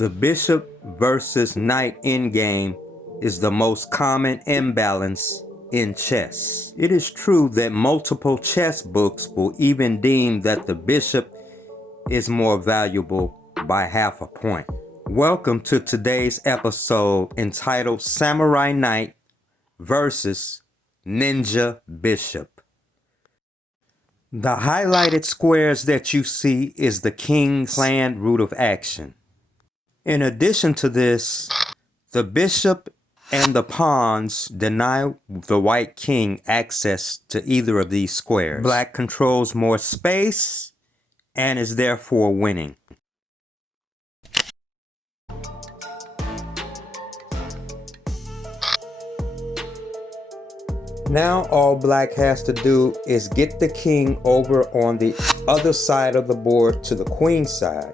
The bishop versus knight endgame is the most common imbalance in chess. It is true that multiple chess books will even deem that the bishop is more valuable by half a point. Welcome to today's episode entitled Samurai Knight versus Ninja Bishop. The highlighted squares that you see is the king's planned route of action. In addition to this, the bishop and the pawns deny the white king access to either of these squares. Black controls more space and is therefore winning. Now all black has to do is get the king over on the other side of the board to the queen side.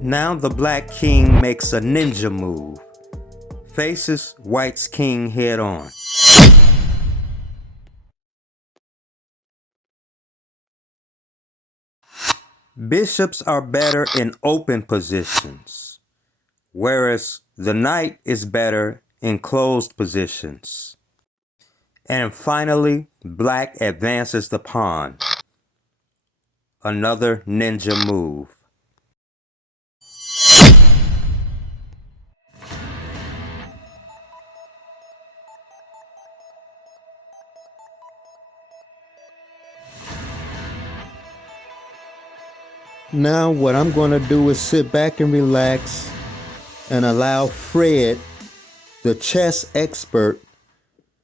Now the black king makes a ninja move, faces white's king head on. Bishops are better in open positions, whereas the knight is better in closed positions. And finally, black advances the pawn. Another ninja move. Now what I'm going to do is sit back and relax and allow Fred, the chess expert,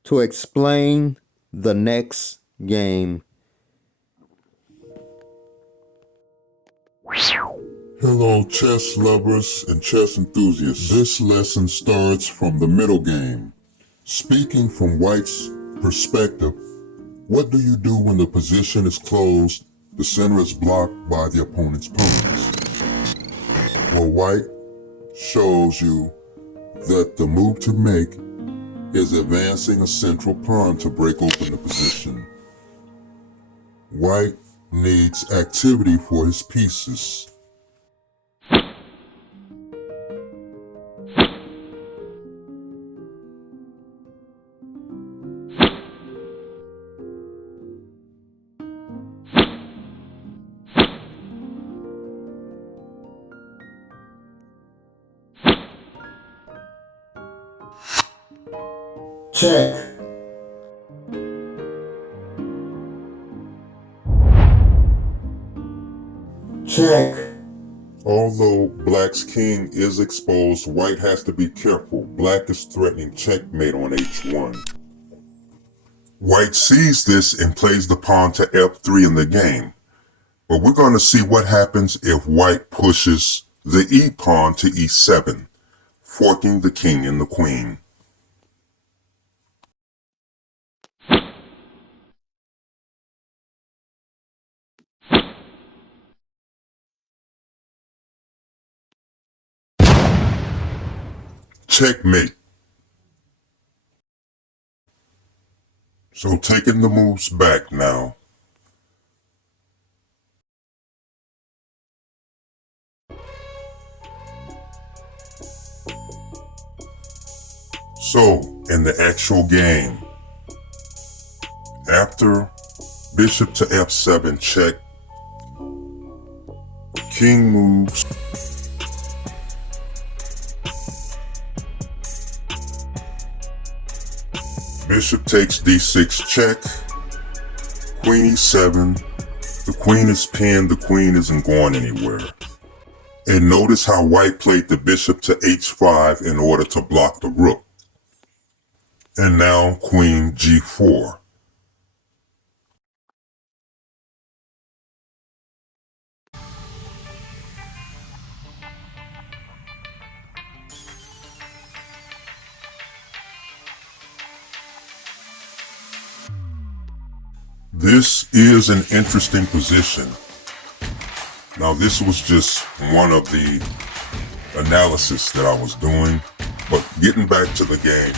to explain the next game. Hello chess lovers and chess enthusiasts. This lesson starts from the middle game. Speaking from White's perspective, what do you do when the position is closed, the center is blocked by the opponent's pawns? Well, White shows you that the move to make is advancing a central pawn to break open the position. White needs activity for his pieces. Check. Check. Although Black's king is exposed, White has to be careful. Black is threatening checkmate on h1. White sees this and plays the pawn to f3 in the game. But we're going to see what happens if White pushes the e-pawn to e7, forking the king and the queen. Checkmate. So taking the moves back now. So, in the actual game, after bishop to f7 check, king moves, bishop takes d6 check, queen e7, the queen is pinned, the queen isn't going anywhere. And notice how White played the bishop to h5 in order to block the rook. And now queen g4. This is an interesting position. Now this was just one of the analysis that I was doing, but getting back to the game,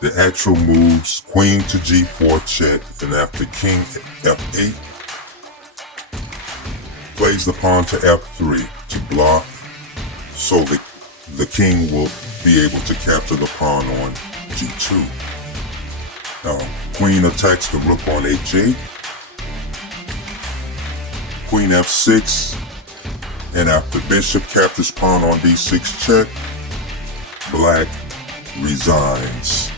the actual moves, queen to g4 check, and after king f8, plays the pawn to f3 to block, So the king will be able to capture the pawn on g2. Now, queen attacks the rook on h8. Queen f6. And after bishop captures pawn on d6 check, black resigns.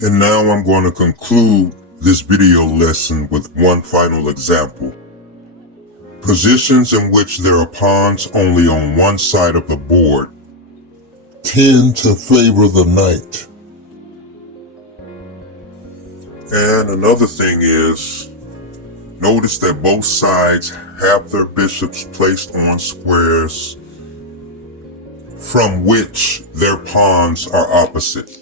And now I'm going to conclude this video lesson with one final example. Positions in which there are pawns only on one side of the board tend to favor the knight. And another thing is, notice that both sides have their bishops placed on squares from which their pawns are opposite.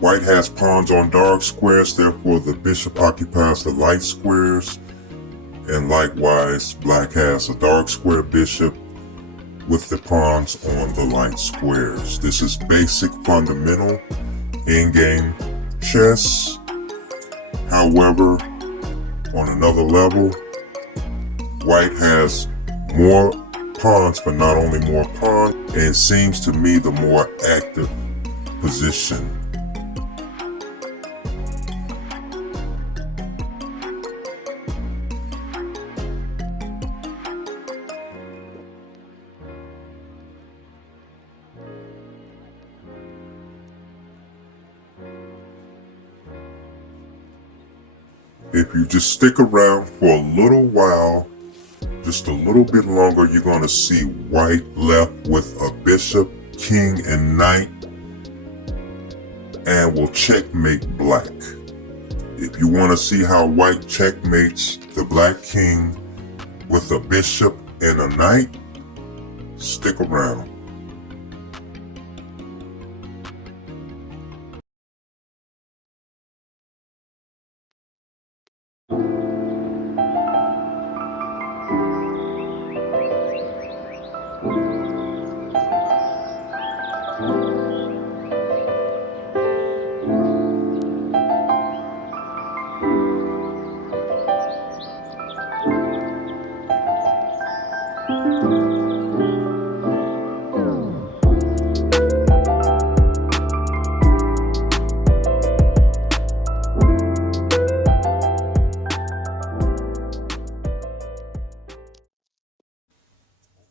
White has pawns on dark squares, therefore the bishop occupies the light squares. And likewise, black has a dark square bishop with the pawns on the light squares. This is basic fundamental in-game chess. However, on another level, white has more pawns, but not only more pawns, and it seems to me the more active position. If you just stick around for a little while, just a little bit longer, you're going to see white left with a bishop, king, and knight, and will checkmate black. If you want to see how white checkmates the black king with a bishop and a knight, stick around.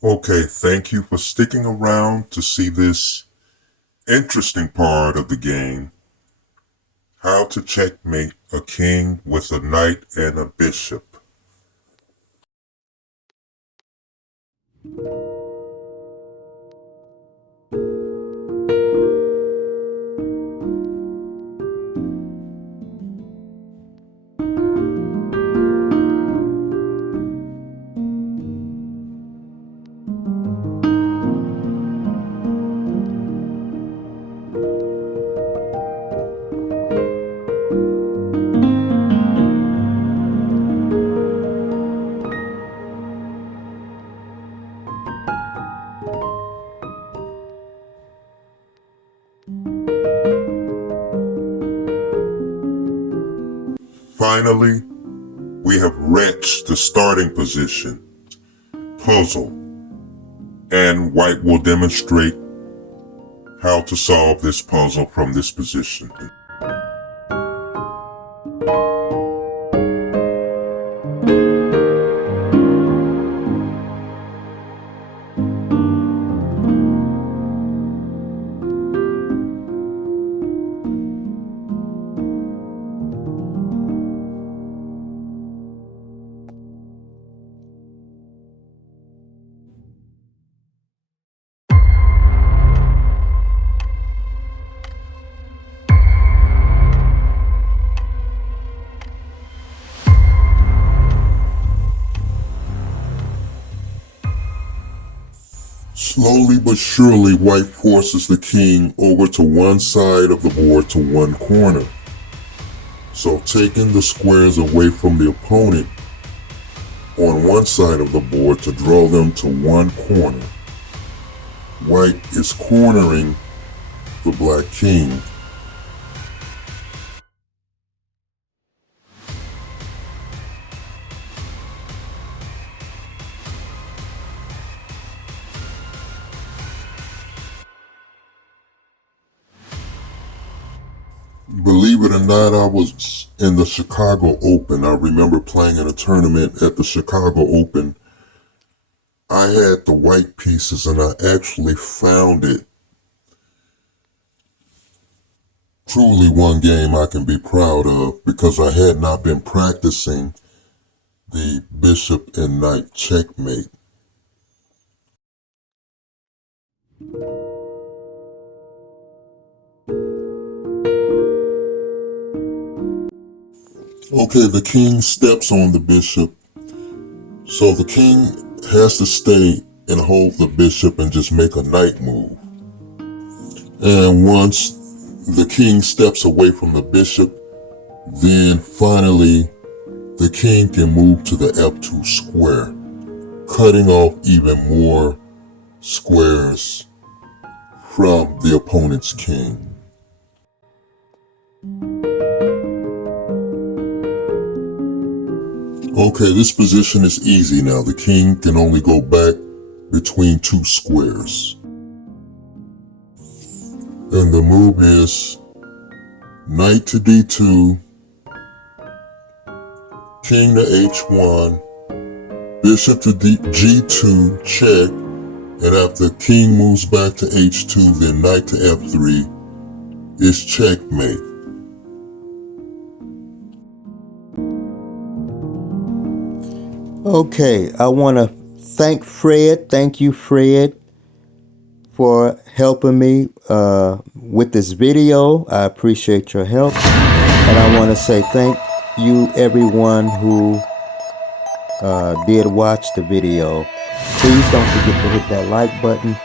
Okay, thank you for sticking around to see this interesting part of the game. How to checkmate a king with a knight and a bishop. Finally, we have reached the starting position, puzzle, and white will demonstrate how to solve this puzzle from this position. Slowly but surely, white forces the king over to one side of the board to one corner. So taking the squares away from the opponent on one side of the board to draw them to one corner. White is cornering the black king. Believe it or not, I was in the Chicago Open. I remember playing in a tournament at the Chicago Open. I had the white pieces and I actually found it. Truly one game I can be proud of because I had not been practicing the bishop and knight checkmate. Okay, the king steps on the bishop. So the king has to stay and hold the bishop and just make a knight move. And once the king steps away from the bishop, then finally the king can move to the F2 square, cutting off even more squares from the opponent's king. Okay, this position is easy now. The king can only go back between two squares. And the move is knight to D2, king to H1, bishop to G2, check, and after king moves back to H2, then knight to F3 is checkmate. Okay, I want to thank Fred. Thank you, Fred, for helping me with this video. I appreciate your help. And I want to say thank you, everyone who did watch the video. Please don't forget to hit that like button